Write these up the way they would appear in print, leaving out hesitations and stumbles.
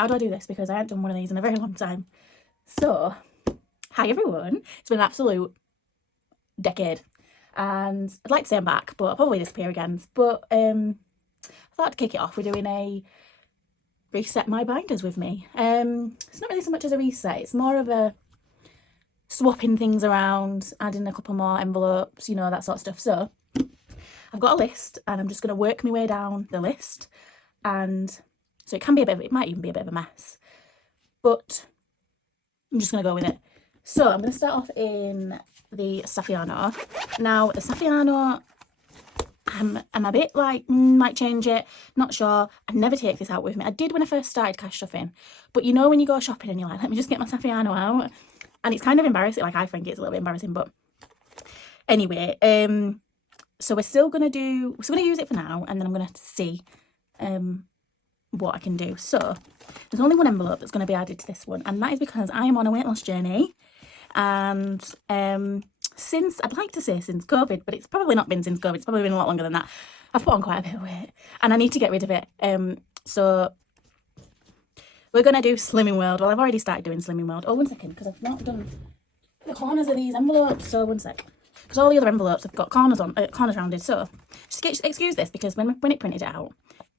how do I do this? Because I haven't done one of these in a very long time. So, hi everyone. It's been an absolute decade. And I'd like to say I'm back, but I'll probably disappear again. But I thought to kick it off, we're doing a reset my binders with me. It's not really so much as a reset, it's more of a swapping things around, adding a couple more envelopes, you know, that sort of stuff. So I've got a list and I'm just going to work my way down the list, and so it might even be a bit of a mess, but I'm just going to go with it. So I'm going to start off in the Safiano. Now the Safiano, I'm a bit like, might change it, not sure. I never take this out with me. I did when I first started cash shopping, but you know when you go shopping and you're like, let me just get my Safiano out, and it's kind of embarrassing. Like, I think it's a little bit embarrassing, but anyway, so we're still gonna use it for now, and then I'm gonna see what I can do. So there's only one envelope that's going to be added to this one, and that is because I am on a weight loss journey. And since COVID, but it's probably not been since COVID, it's probably been a lot longer than that, I've put on quite a bit of weight and I need to get rid of it. So we're going to do Slimming World. Well, I've already started doing Slimming World. Oh, one second, because I've not done the corners of these envelopes. So one sec, because all the other envelopes have got corners rounded. So just excuse this, because when it printed it out,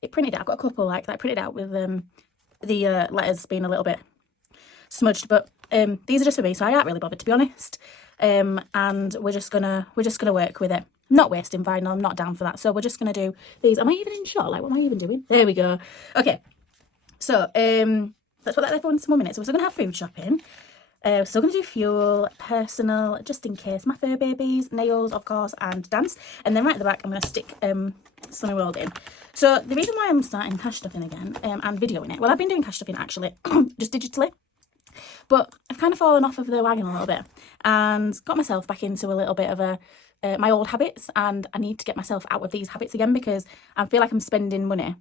I've got a couple like that printed out with the letters being a little bit smudged, but these are just for me, so I aren't really bothered, to be honest. And we're just gonna work with it. I'm not wasting vinyl, I'm not down for that. So we're just gonna do these. Am I even in shot? Like, what am I even doing? There we go. Okay, so let's put that there for 1 more minute. So we're still gonna have food shopping. We're still gonna do fuel, personal, just in case, my fur babies, nails, of course, and dance. And then right at the back, I'm gonna stick Slimming World in. So the reason why I'm starting cash stuffing again and videoing it, well, I've been doing cash stuffing actually, just digitally, but I've kind of fallen off of the wagon a little bit and got myself back into a little bit of my old habits, and I need to get myself out of these habits again, because I feel like I'm spending money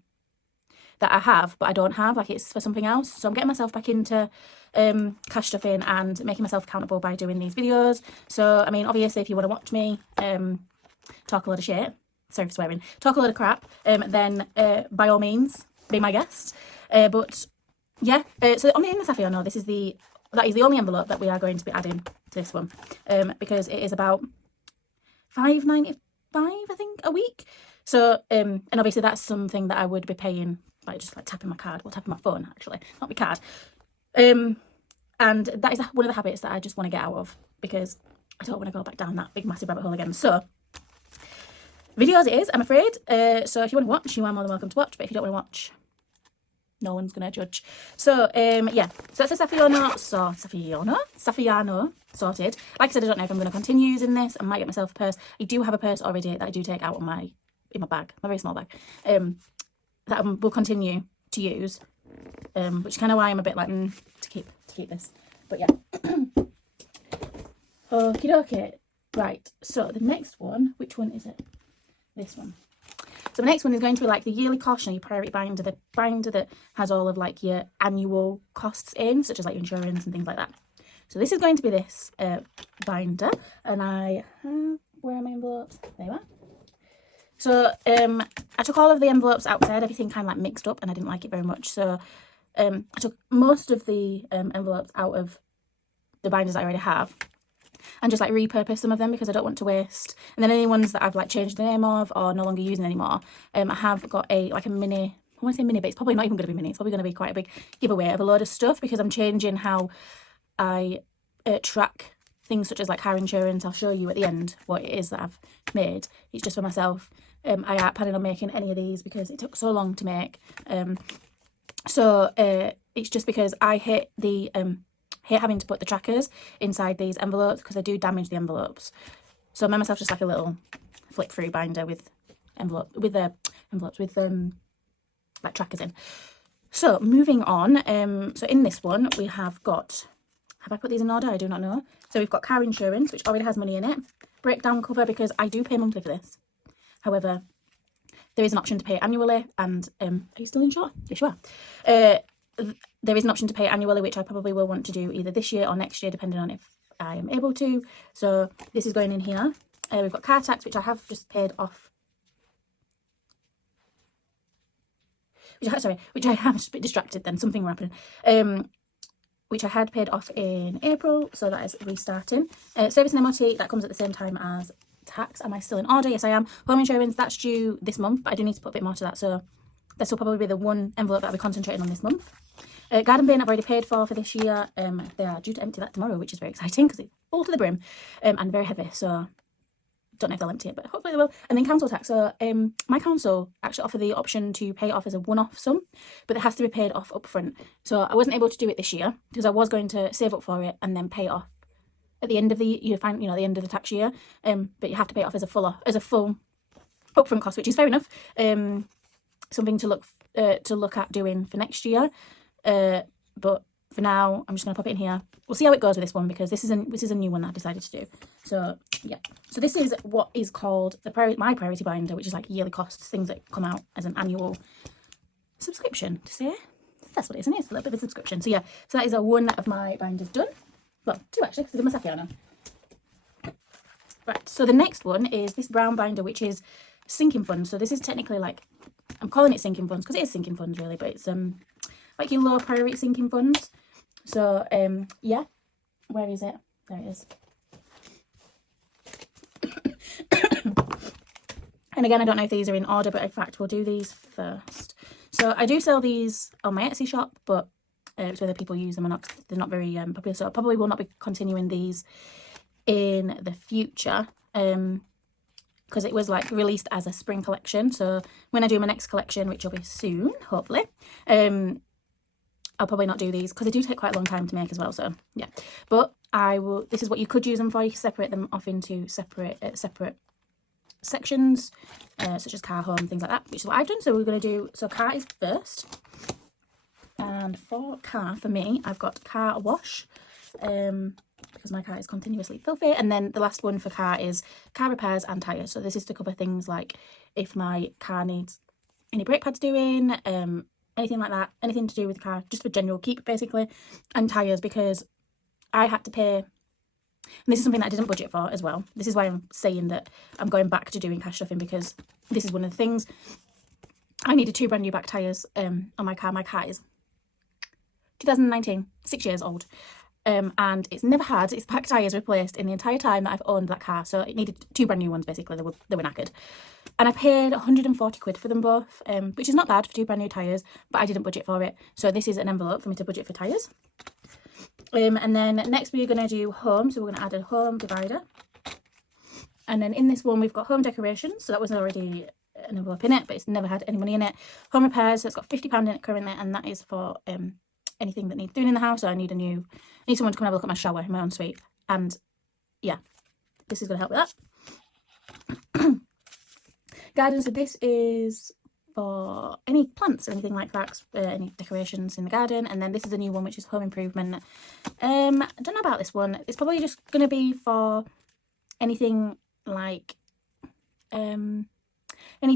that I have but I don't have, like it's for something else. So I'm getting myself back into cash stuffing and making myself accountable by doing these videos. So I mean, obviously if you want to watch me talk a lot of shit, sorry for swearing, talk a lot of crap, then by all means be my guest. But yeah, so in the Safiano, that is the only envelope that we are going to be adding to this one, because it is about £5.95 I think a week. So and obviously that's something that I would be paying by just like tapping my card, well, tapping my phone actually, not my card. And that is one of the habits that I just want to get out of, because I don't want to go back down that big massive rabbit hole again. So videos it is, I'm afraid. So if you want to watch, you are more than welcome to watch, but if you don't want to watch, no one's gonna judge. So yeah, so that's a Safiano sorted. Like I said, I don't know if I'm gonna continue using this. I might get myself a purse. I do have a purse already that I do take out in my bag, my very small bag, that I will continue to use, which is kind of why I'm a bit like to keep this. But yeah. Okie dokie. Right, so the next one, which one is it? This one. So the next one is going to be like the yearly cost, your priority binder, the binder that has all of like your annual costs in, such as like your insurance and things like that. So this is going to be this binder, and I have, where are my envelopes? There you are. So I took all of the envelopes outside, everything kind of like mixed up, and I didn't like it very much. So I took most of the envelopes out of the binders I already have, and just like repurpose some of them, because I don't want to waste. And then any ones that I've like changed the name of or no longer using anymore, I have got a mini, I want to say mini, but it's probably not even going to be mini. It's probably going to be quite a big giveaway of a load of stuff, because I'm changing how I track things such as like car insurance. I'll show you at the end what it is that I've made. It's just for myself. I aren't planning on making any of these because it took so long to make. So it's just because I hate having to put the trackers inside these envelopes, because I do damage the envelopes. So I made myself just like a little flip through binder with envelopes with like trackers in. So moving on, so in this one we have got, have I put these in order? I do not know. So we've got car insurance, which already has money in it. Breakdown cover, because I do pay monthly for this. However, there is an option to pay annually, and are you still in short? Yes, you are. There is an option to pay annually, which I probably will want to do either this year or next year, depending on if I am able to. So this is going in here. We've got car tax, which I have just paid off which I have, just a bit distracted then, something were happening, which I had paid off in April, so that is restarting. Service and MOT, that comes at the same time as tax. Am I still in order? Yes, I am. Home insurance, that's due this month, but I do need to put a bit more to that, so this will probably be the one envelope that I'll be concentrating on this month. Garden bin I've already paid for this year. They are due to empty that tomorrow, which is very exciting because it's full to the brim, and very heavy, so don't know if they'll empty it, but hopefully they will. And then council tax. So my council actually offer the option to pay it off as a one-off sum, but it has to be paid off upfront. So I wasn't able to do it this year because I was going to save up for it and then pay it off at the end of the the end of the tax year. But you have to pay it off as a full upfront cost, which is fair enough. Something to look at doing for next year. But for now, I'm just going to pop it in here. We'll see how it goes with this one because this is a new one that I decided to do. So yeah, so this is what is called my priority binder, which is like yearly costs, things that come out as an annual subscription. To say that's what it is, isn't it? It's a little bit of a subscription. So yeah, so that is one of my binders done. Well, two actually, because I did my afiano. Right. So the next one is this brown binder, which is sinking funds. So this is technically like, I'm calling it sinking funds because it is sinking funds really, but it's like your low priority sinking funds. So yeah, where is it? There it is. And again, I don't know if these are in order, but in fact we'll do these first. So I do sell these on my Etsy shop, but it's whether people use them or not. They're not very popular, so I probably will not be continuing these in the future, because it was like released as a spring collection. So when I do my next collection, which will be soon, hopefully, I'll probably not do these because they do take quite a long time to make as well. So yeah, but I will. This is what you could use them for. You can separate them off into separate sections, such as car, home, things like that, which is what I've done. So we're going to do. So car is first, and for car, for me, I've got car wash, because my car is continuously filthy. And then the last one for car is car repairs and tyres. So this is to cover things like if my car needs any brake pads doing, anything like that, anything to do with the car, just for general keep basically, and tyres, because I had to pay, and this is something that I didn't budget for as well. This is why I'm saying that I'm going back to doing cash stuffing, because this is one of the things. I needed 2 brand new back tyres on my car. My car is 2019, 6 years old. And it's never had its back tyres replaced in the entire time that I've owned that car. So it needed 2 brand new ones basically. They were knackered. And I paid 140 quid for them both, which is not bad for 2 brand new tyres, but I didn't budget for it. So this is an envelope for me to budget for tyres. And then next we're going to do home. So we're going to add a home divider. And then in this one we've got home decorations. So that was already an envelope in it, but it's never had any money in it. Home repairs, so it's got £50 in it currently, and that is for anything that needs doing in the house. So I need someone to come and have a look at my shower in my ensuite. And yeah, this is going to help with that. Garden, so this is for any plants or anything like that, any decorations in the garden. And then this is a new one, which is home improvement. I don't know about this one. It's probably just going to be for anything like any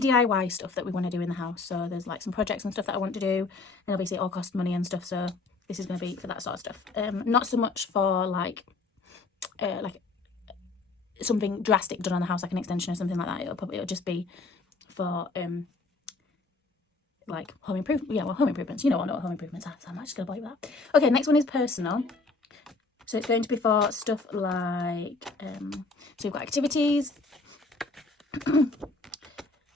DIY stuff that we want to do in the house. So there's like some projects and stuff that I want to do, and obviously it all costs money and stuff, so this is going to be for that sort of stuff. Not so much for like something drastic done on the house, like an extension or something like that. It'll just be for like home improvement. Yeah, well, home improvements. You know what home improvements are, so I'm just going to bore you with that. Okay, next one is personal. So it's going to be for stuff like so we've got activities,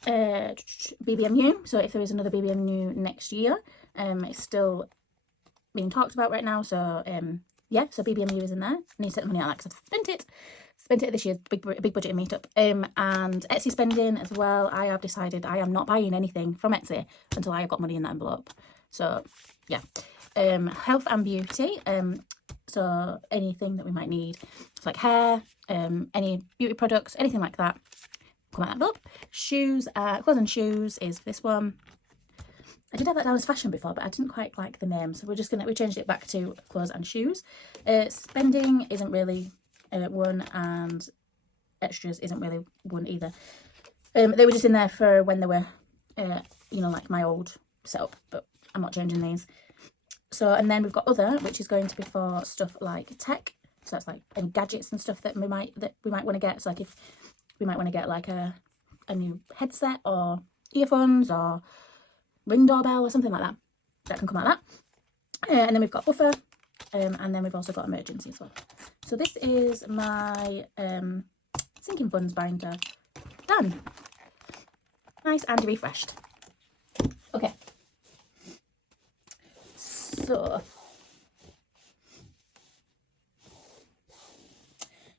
BBMU. So if there is another BBMU next year, it's still being talked about right now. So yeah, so BBMU is in there. I need to set the money out because I've spent it at this year's big budget meetup. And Etsy spending as well. I have decided I am not buying anything from Etsy until I have got money in that envelope. So yeah, health and beauty. So anything that we might need, it's like hair, any beauty products, anything like that, come out that envelope. Shoes, clothes and shoes is this one. I did have that down as fashion before, but I didn't quite like the name, so we changed it back to clothes and shoes. Spending isn't really one, and extras isn't really one either. They were just in there for when they were, like my old setup, but I'm not changing these. So, and then we've got other, which is going to be for stuff like tech. So that's like any gadgets and stuff that we might want to get. So like if we might want to get like a new headset or earphones or ring doorbell or something like that. That can come out of that. And then we've got buffer, and then we've also got emergency as well. So this is my sinking funds binder done. Nice and refreshed. Okay. So,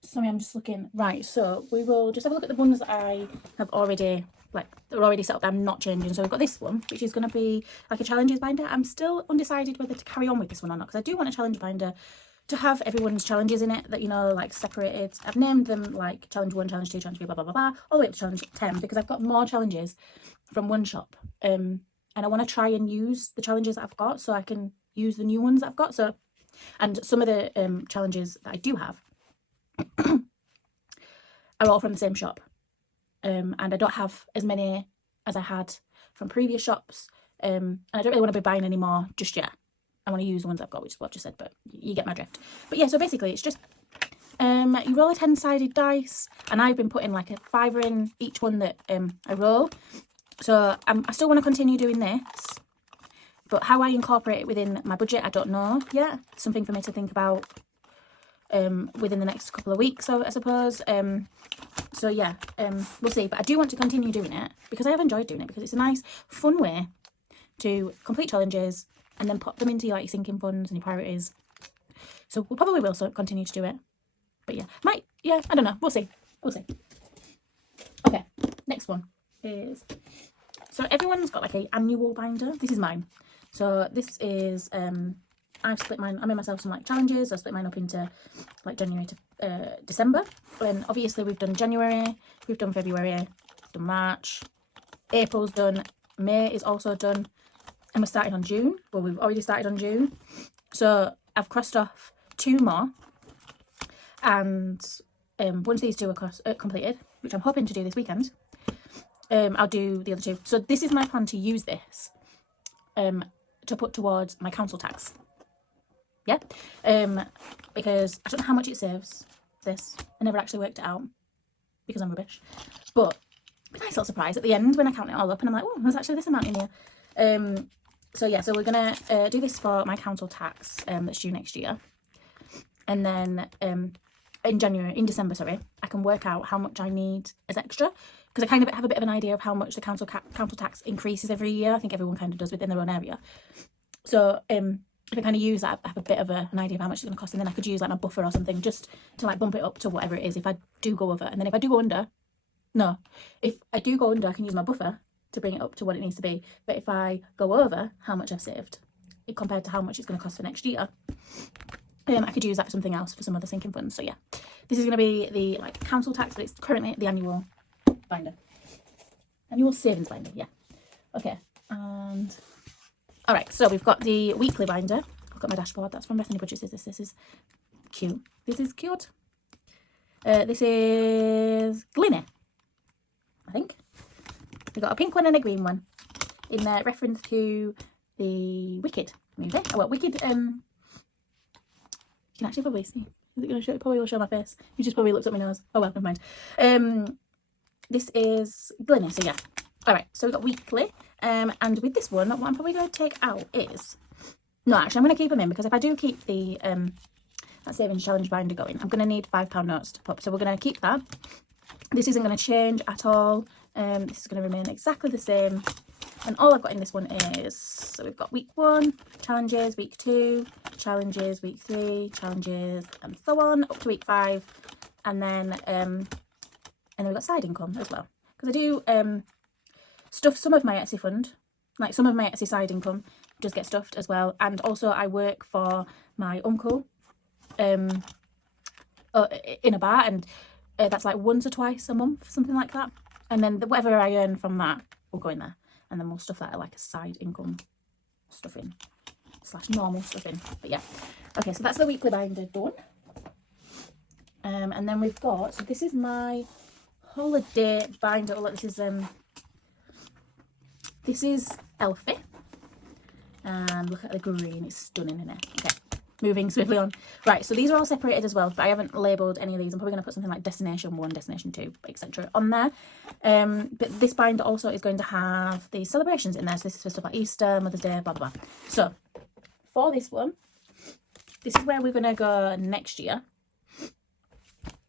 sorry, I'm just looking. Right, so we will just have a look at the ones that I have already, like, they're already set up. I'm not changing. So we've got this one, which is going to be like a challenges binder. I'm still undecided whether to carry on with this one or not, because I do want a challenge binder to have everyone's challenges in it, that, you know, like separated. I've named them like challenge 1, challenge 2, challenge 3, blah, blah, blah, blah, all the way up to challenge 10, because I've got more challenges from one shop. And I want to try and use the challenges that I've got so I can use the new ones that I've got. So, and some of the challenges that I do have are all from the same shop. And I don't have as many as I had from previous shops. And I don't really want to be buying any more just yet. I want to use the ones I've got, which is what I just said, but you get my drift. But yeah, so basically it's just you roll a 10-sided dice, and I've been putting like a £5 in each one that I roll. So I still want to continue doing this, but how I incorporate it within my budget, I don't know yet. Something for me to think about within the next couple of weeks, I suppose. So yeah, we'll see. But I do want to continue doing it because I have enjoyed doing it, because it's a nice, fun way to complete challenges and then pop them into your, like, your sinking funds and your priorities. So we'll probably will so continue to do it. But yeah, I don't know. We'll see. Okay, next one is, so everyone's got like a annual binder. This is mine. So this is I've split mine. I made myself some like challenges. I split mine up into like January to December. And obviously we've done January, we've done February, we've done March, April's done, May is also done, and we're starting on June. Well, we've already started on June. So I've crossed off 2 more, and once these 2 are completed, which I'm hoping to do this weekend, I'll do the other 2. So this is my plan, to use this to put towards my council tax. Yeah, because I don't know how much it saves. This, I never actually worked it out because I'm rubbish. But a nice little surprise at the end when I count it all up, and I'm like, oh, there's actually this amount in here. So yeah, so we're gonna do this for my council tax that's due next year, and then in December, sorry, I can work out how much I need as extra, because I kind of have a bit of an idea of how much the council tax increases every year. I think everyone kind of does within their own area. So if I kind of use that, I have a bit of an idea of how much it's going to cost, and then I could use like my buffer or something just to like bump it up to whatever it is if I do go over. And then if I do go under, if I do go under, I can use my buffer to bring it up to what it needs to be. But if I go over how much I've saved, compared to how much it's going to cost for next year, I could use that for something else, for some other sinking funds. So yeah, this is going to be the like council tax, but it's currently the annual binder, annual savings binder. Yeah. Okay. And all right, so we've got the weekly binder. I've got my dashboard. That's from Bethany Budgets. This is cute. This is cute. This is Glinny, I think. We've got a pink one and a green one in reference to the Wicked movie. Oh, well, Wicked, you can actually probably see. Is it going to show? It probably will show my face. You just probably looked at my nose. Oh well, never mind. This is Glinny, so yeah. All right, so we've got weekly. And with this one, what I'm probably going to take out is, no, actually I'm going to keep them in, because if I do keep the that savings challenge binder going, I'm going to need £5 notes to pop. So we're going to keep that. This isn't going to change at all. This is going to remain exactly the same. And all I've got in this one is, so we've got week 1, challenges, week 2, challenges, week 3, challenges, and so on, up to week 5. And then we've got side income as well. Because I do stuff some of my Etsy fund, like some of my Etsy side income does get stuffed as well. And also I work for my uncle in a bar, and that's like once or twice a month, something like that. And then whatever I earn from that will go in there, and then we'll stuff that at like a side income stuffing / normal stuffing. But yeah, okay, so that's the weekly binder done. And then we've got, so this is my holiday binder. Oh, look, this is Elfie, and look at the green, it's stunning in it. Okay, moving swiftly on. Right, so these are all separated as well, but I haven't labelled any of these. I'm probably going to put something like Destination 1, Destination 2, etc. on there. But this binder also is going to have these celebrations in there. So this is for stuff like Easter, Mother's Day, blah, blah, blah. So for this one, this is where we're going to go next year.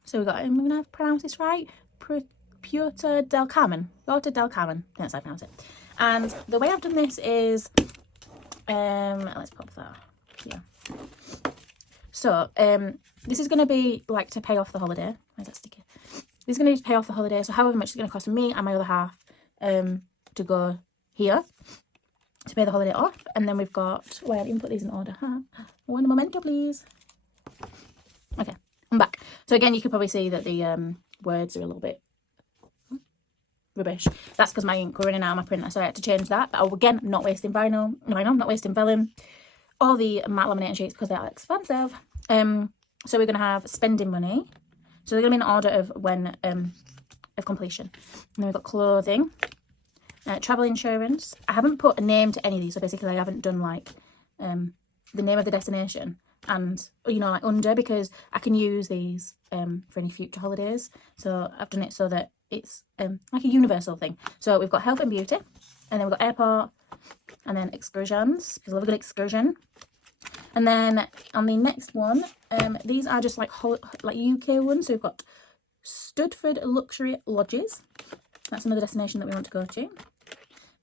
So we've got, I'm going to pronounce this right, Puerto del Carmen. Puerto del Carmen, that's how I pronounce it. And the way I've done this is, let's pop that here. So this is going to be like to pay off the holiday. Where's that sticky? This is going to be to pay off the holiday. So however much it's going to cost me and my other half to go here to pay the holiday off. And then we've got, well, I didn't put these in order. Huh? One memento, please. Okay, I'm back. So again, you can probably see that the words are a little bit rubbish. That's because my ink were running out of my printer, so I had to change that. But again, I'm not wasting vinyl, not wasting vellum, or the matte laminating sheets because they are expensive. So we're going to have spending money. So they're going to be in order of when of completion. And then we've got clothing, travel insurance. I haven't put a name to any of these, so basically I haven't done like the name of the destination and like under, because I can use these for any future holidays. So I've done it so that it's like a universal thing. So we've got health and beauty, and then we've got airport, and then excursions, because I love a good excursion. And then on the next one, these are just like UK ones. So we've got Studford Luxury Lodges. That's another destination that we want to go to.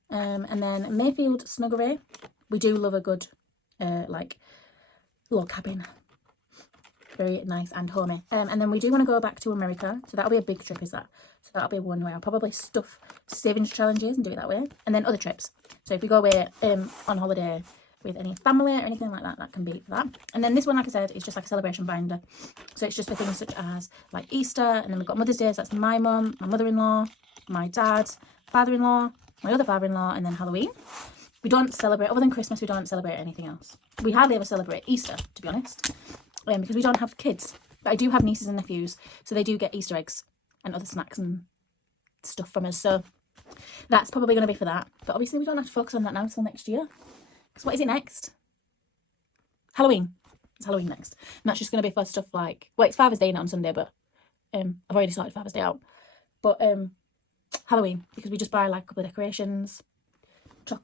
And then Mayfield Snuggery. We do love a good like log cabin. Very nice and homey. And then we do want to go back to America. So that'll be a big trip, is that? So that'll be one where I'll probably stuff savings challenges and do it that way. And then other trips. So if we go away on holiday with any family or anything like that, that can be for that. And then this one, like I said, is just like a celebration binder. So it's just for things such as like Easter, and then we've got Mother's Day. So that's my mum, my mother-in-law, my dad, father-in-law, my other father-in-law, and then Halloween. We don't celebrate, other than Christmas, we don't celebrate anything else. We hardly ever celebrate Easter, to be honest, because we don't have kids. But I do have nieces and nephews, so they do get Easter eggs and other snacks and stuff from us. So that's probably going to be for that. But obviously we don't have to focus on that now until next year. Because what is it next? Halloween. It's Halloween next. And that's just going to be for stuff like, well, it's Father's Day not on Sunday, but I've already started Father's Day out. But Halloween, because we just buy like a couple of decorations,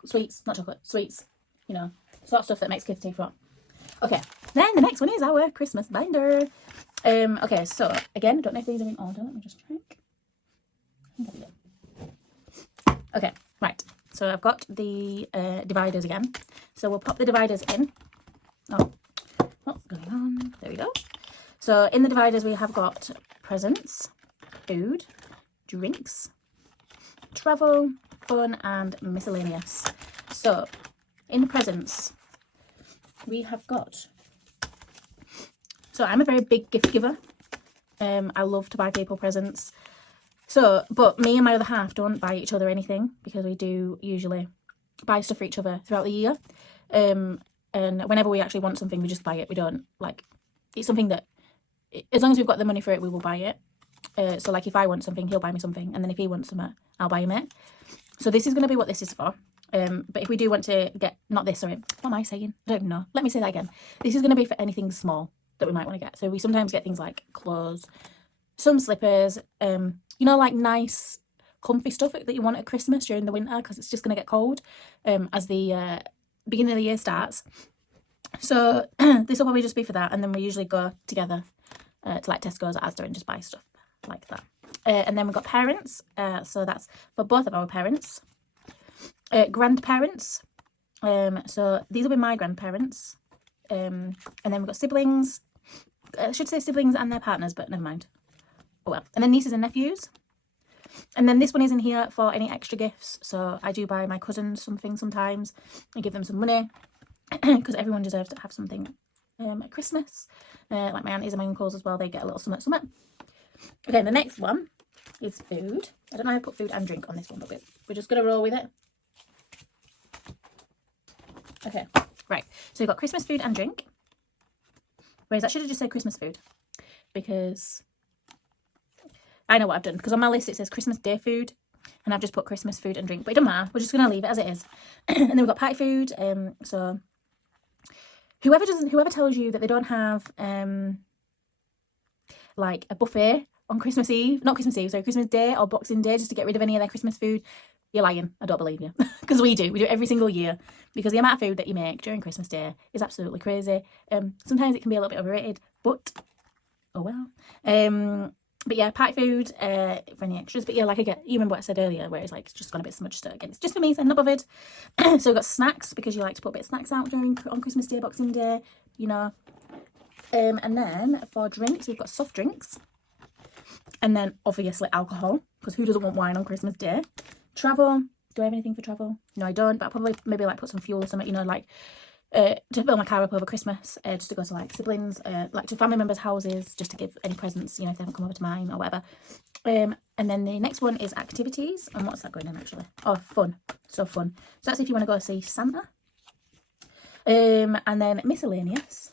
sweets, sort of stuff that makes kids teeth rot. Okay, then the next one is our Christmas binder. Okay, so again, I don't know if these are in order. Let me just check. Okay, right. So I've got the dividers again. So we'll pop the dividers in. Oh, what's going on? There we go. So in the dividers we have got presents, food, drinks, travel, fun, and miscellaneous. So in the presents we have got, so I'm a very big gift giver. I love to buy people presents. So, but me and my other half don't buy each other anything, because we do usually buy stuff for each other throughout the year. And whenever we actually want something, we just buy it. We don't, like, it's something that, as long as we've got the money for it, we will buy it. So, like, if I want something, he'll buy me something. And then if he wants something, I'll buy him it. So this is going to be what this is for. But if we do want to get, not this, sorry, what am I saying? I don't know. Let me say that again. This is going to be for anything small that we might want to get. So we sometimes get things like clothes, some slippers, like nice comfy stuff that you want at Christmas during the winter, because it's just going to get cold as the beginning of the year starts. So this will probably just be for that, and then we usually go together to like Tesco's or Asda and just buy stuff like that. And then we've got parents, so that's for both of our parents. Grandparents, so these will be my grandparents. And then we've got siblings. I should say siblings and their partners, but never mind. Oh well. And then nieces and nephews. And then this one is in here for any extra gifts. So I do buy my cousins something sometimes and give them some money, because everyone deserves to have something at Christmas. Like my aunties and my uncles as well, they get a little something. Okay, the next one is food. I don't know how to put food and drink on this one, but we're just going to roll with it. Okay, right. So we've got Christmas food and drink. Whereas I should have just said Christmas food, because I know what I've done. Because on my list it says Christmas Day food, and I've just put Christmas food and drink. But it doesn't matter. We're just going to leave it as it is. And then we've got party food. So whoever tells you that they don't have like a buffet on Christmas Day or Boxing Day just to get rid of any of their Christmas food, you're lying. I don't believe you. Because we do it every single year, because the amount of food that you make during Christmas Day is absolutely crazy. Sometimes it can be a little bit overrated, but oh well. But yeah, party food for any extras. But yeah, like again, you remember what I said earlier, where it's like it's just gone a bit smudged. So again, it's just for me, so I'm not bothered. So we've got snacks, because you like to put a bit of snacks out on Christmas Day, Boxing Day, you know. And then for drinks, we've got soft drinks, and then obviously alcohol, because who doesn't want wine on Christmas Day? Travel. Do I have anything for travel? No, I don't. But I'll probably maybe like put some fuel or something, you know, like to fill my car up over Christmas, just to go to like siblings, like to family members' houses, just to give any presents, you know, if they haven't come over to mine or whatever. And then the next one is activities. And what's that going in actually? Oh, fun. So fun. So that's if you want to go see Santa. And then miscellaneous.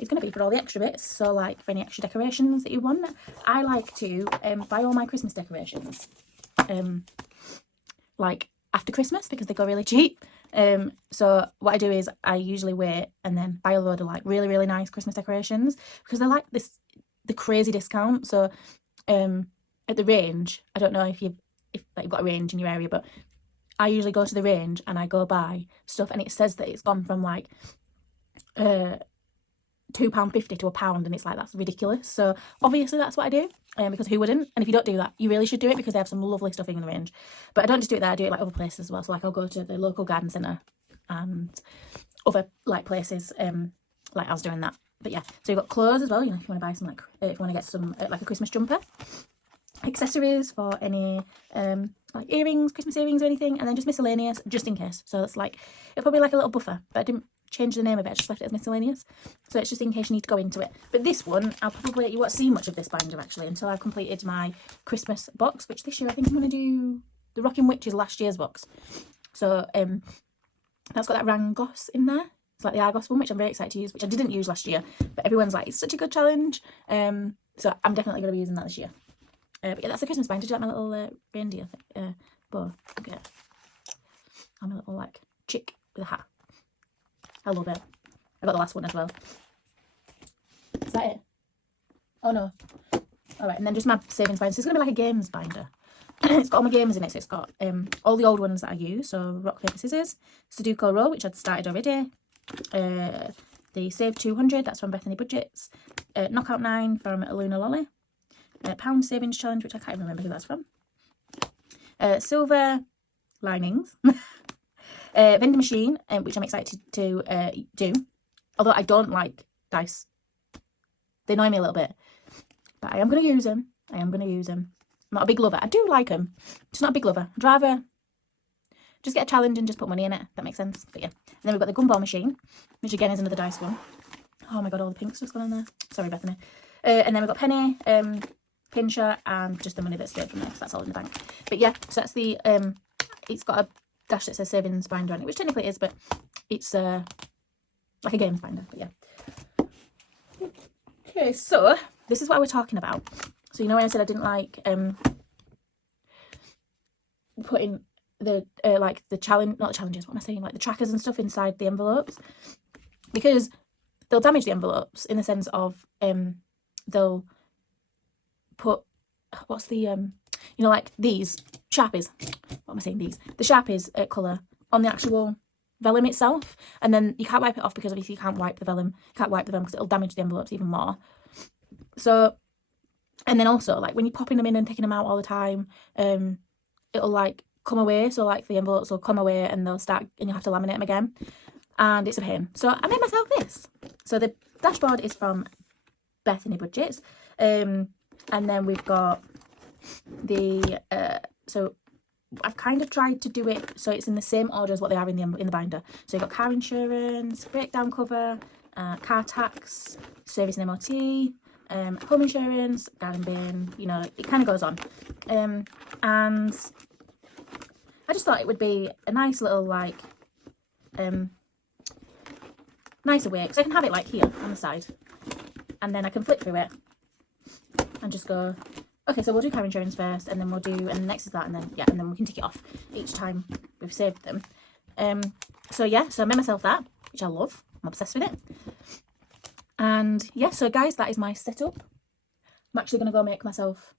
It's going to be for all the extra bits, so like for any extra decorations that you want. I like to buy all my Christmas decorations like after Christmas, because they go really cheap. So what I do is I usually wait and then buy a load of like really, really nice Christmas decorations, because they're like the crazy discount. So at the range, I don't know if you've got a range in your area, but I usually go to the range and I go buy stuff, and it says that it's gone from like £2.50 to £1, and it's like, that's ridiculous. So obviously that's what I do, because who wouldn't? And if you don't do that, you really should do it, because they have some lovely stuff in the range. But I don't just do it there, I do it like other places as well. So like I'll go to the local garden centre and other like places like I was doing that. But yeah, so you've got clothes as well, you know, if you want to buy some like if you want to get some like a Christmas jumper, accessories for any like earrings, Christmas earrings or anything, and then just miscellaneous just in case. So it's like, it'll probably like a little buffer, but I didn't change the name of it, I just left it as miscellaneous, so it's just in case you need to go into it. But this one, you won't see much of this binder actually until I've completed my Christmas box, which this year I think I'm going to do the Rocking Witches last year's box. So that's got that Rangos in there. It's like the Argos one, which I'm very excited to use, which I didn't use last year, but everyone's like, it's such a good challenge. So I'm definitely going to be using that this year. But yeah, that's the Christmas binder. Did you like my little reindeer thing? Bow. Okay. I'm a little like chick with a hat. I love it. I got the last one as well. Is that it? Oh no. Alright, and then just my savings binder. So it's going to be like a games binder. It's got all my games in it. So it's got all the old ones that I use. So rock, paper, scissors. Sudoku Row, which I'd started already. The Save 200, that's from Bethany Budgets. Knockout 9 from Luna Lolly. Pound Savings Challenge, which I can't even remember who that's from. Silver Linings. Vending machine, which I'm excited to do, although I don't like dice. They annoy me a little bit, but I am going to use them. I'm not a big lover. I do like them, just not a big lover. I'd rather just get a challenge and just put money in it, if that makes sense. But yeah, and then we've got the gumball machine, which again is another dice one. Oh my god, all the pink stuff's gone on there. Sorry, Bethany. And then we've got penny, pincher, and just the money that's saved from there, because that's all in the bank. But yeah, so that's the it's got a dash that says savings binder on it, which technically it is, but it's like a games binder. But yeah, okay, so this is what I was talking about. So you know when I said I didn't like putting the like the challenge, not the challenges, what am I saying, like the trackers and stuff inside the envelopes, because they'll damage the envelopes in the sense of they'll put, what's the you know, like these Sharpies, what am I saying, the Sharpies colour on the actual vellum itself, and then you can't wipe it off, because obviously you can't wipe the vellum because it'll damage the envelopes even more. So, and then also like when you're popping them in and taking them out all the time, it'll like come away, so like the envelopes will come away and they'll start, and you'll have to laminate them again, and it's a pain. So I made myself this. So the dashboard is from Bethany Budgets, and then we've got the so I've kind of tried to do it so it's in the same order as what they are in the binder. So you've got car insurance, breakdown cover, car tax, service and MOT, home insurance, garden bin, you know, it kind of goes on. And I just thought it would be a nice little like nicer way, because I can have it like here on the side, and then I can flip through it and just go, okay, so we'll do car insurance first, and then we'll do, and the next is that, and then yeah, and then we can tick it off each time we've saved them. So yeah, so I made myself that, which I love. I'm obsessed with it. And yeah, so guys, that is my setup. I'm actually going to go make myself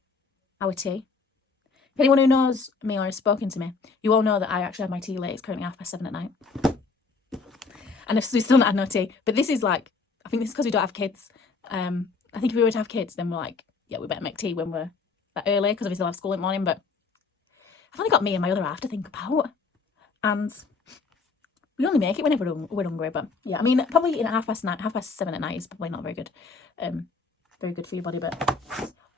our tea. If anyone who knows me or has spoken to me, you all know that I actually have my tea late. It's currently 7:30 at night. And I've still not had no tea. But this is like, I think this is because we don't have kids. I think if we were to have kids, then we're like, yeah, we better make tea when we're that early, because obviously I'll have school in the morning. But I've only got me and my other half to think about. And we only make it whenever we're hungry. But yeah, I mean, probably eating at 7:30 at night is probably not very good. Very good for your body, but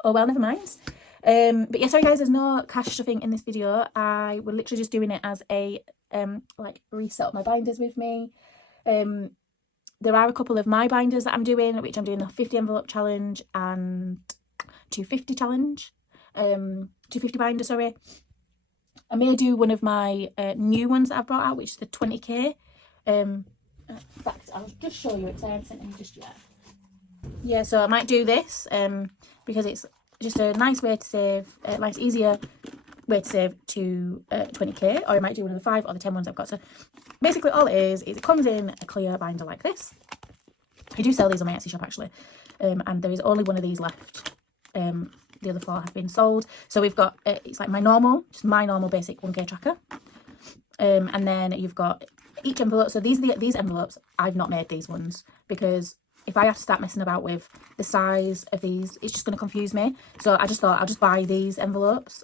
oh well, never mind. But yeah, sorry guys, there's no cash stuffing in this video. I was literally just doing it as a like reset of my binders with me. There are a couple of my binders that I'm doing, which I'm doing the 50 envelope challenge and 250 challenge. 250 binder, sorry. I may do one of my new ones that I've brought out, which is the 20k. In fact, I'll just show you it because I haven't sent them just yet. Yeah, so I might do this because it's just a nice way to save, nice easier way to save to 20k, or I might do one of the 5 or the 10 ones I've got. So basically all it is it comes in a clear binder like this. I do sell these on my Etsy shop actually, and there is only one of these left. The other 4 have been sold. So we've got, it's like my normal basic 1k tracker, and then you've got each envelope. So these envelopes, I've not made these ones because if I have to start messing about with the size of these, it's just going to confuse me. So I just thought I'll just buy these envelopes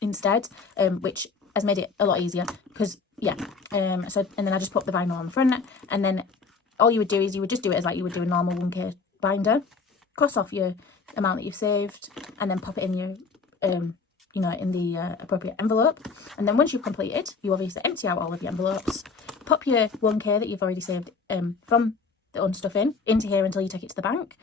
instead, which has made it a lot easier because, yeah. So, and then I just put the vinyl on the front, and then all you would do is you would just do it as like you would do a normal 1k binder. Cross off your amount that you've saved, and then pop it in your, you know, in the appropriate envelope. And then once you've completed, you obviously empty out all of your envelopes, pop your 1k that you've already saved from the unstuffing into here until you take it to the bank.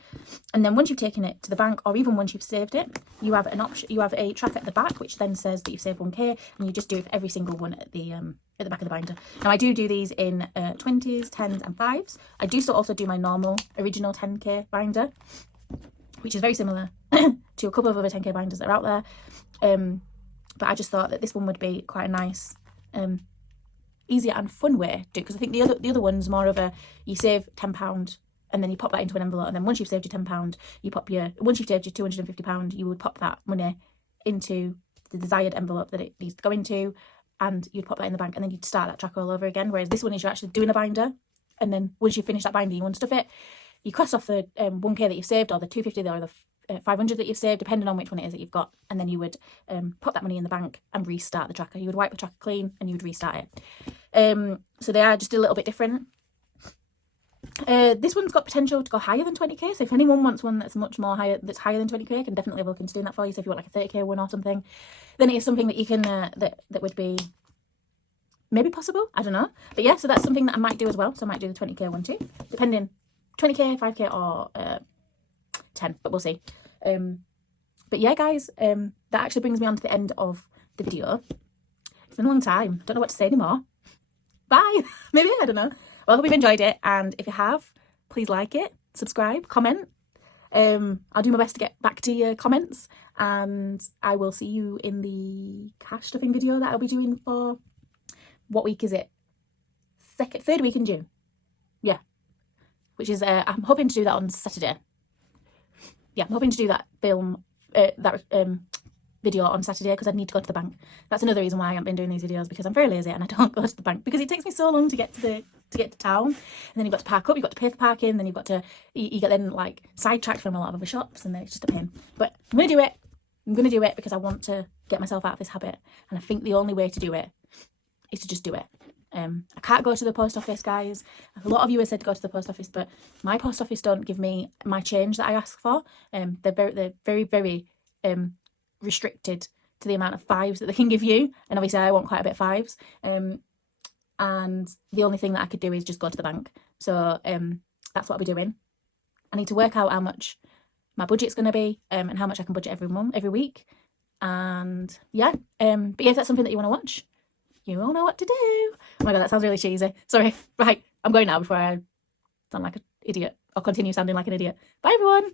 And then once you've taken it to the bank, or even once you've saved it, you have an option, you have a track at the back which then says that you've saved 1k, and you just do it for every single one at the back of the binder. Now I do these in 20s, 10s and 5s. I do still also do my normal original 10k binder, which is very similar to a couple of other 10k binders that are out there, but I just thought that this one would be quite a nice easier and fun way to do, because I think the other one's more of a, you save £10 and then you pop that into an envelope, and then once you've saved your £10 you pop your, once you've saved your £250 you would pop that money into the desired envelope that it needs to go into, and you'd pop that in the bank, and then you'd start that track all over again. Whereas this one is you're actually doing a binder, and then once you finish that binder you unstuff it, you cross off the 1k that you've saved, or the 250 or the 500 that you've saved, depending on which one it is that you've got, and then you would put that money in the bank and restart the tracker. You would wipe the tracker clean and you would restart it. So they are just a little bit different. This one's got potential to go higher than 20k, so if anyone wants one that's much more higher, that's higher than 20k, I can definitely look into doing that for you. So if you want like a 30k one or something, then it is something that you can that would be maybe possible, I don't know. But yeah, so that's something that I might do as well. So I might do the 20k one too, depending, 20k, 5k or 10, but we'll see. But yeah guys, that actually brings me on to the end of the video. It's been a long time, don't know what to say anymore. Bye. Maybe, I don't know. Well, I hope you've enjoyed it, and if you have, please like it, subscribe, comment. I'll do my best to get back to your comments, and I will see you in the cash stuffing video that I'll be doing for, what week is it? Third week in June. Yeah, which is I'm hoping to do that on Saturday. Yeah, I'm hoping to do that video on Saturday because I need to go to the bank. That's another reason why I haven't been doing these videos, because I'm very lazy and I don't go to the bank because it takes me so long to get to town, and then you've got to park up, you've got to pay for parking, then you've got to you get then like sidetracked from a lot of other shops, and then it's just a pain. But I'm gonna do it because I want to get myself out of this habit, and I think the only way to do it is to just do it. I can't go to the post office, guys. A lot of you have said to go to the post office, but my post office don't give me my change that I ask for. They're very restricted to the amount of 5s that they can give you, and obviously I want quite a bit of 5s. And the only thing that I could do is just go to the bank. So that's what I'll be doing. I need to work out how much my budget's going to be, and how much I can budget every week. And yeah, but yeah, if that's something that you want to watch, you all know what to do. Oh my god, that sounds really cheesy. Sorry. Right, I'm going now before I sound like an idiot, or continue sounding like an idiot. Bye everyone.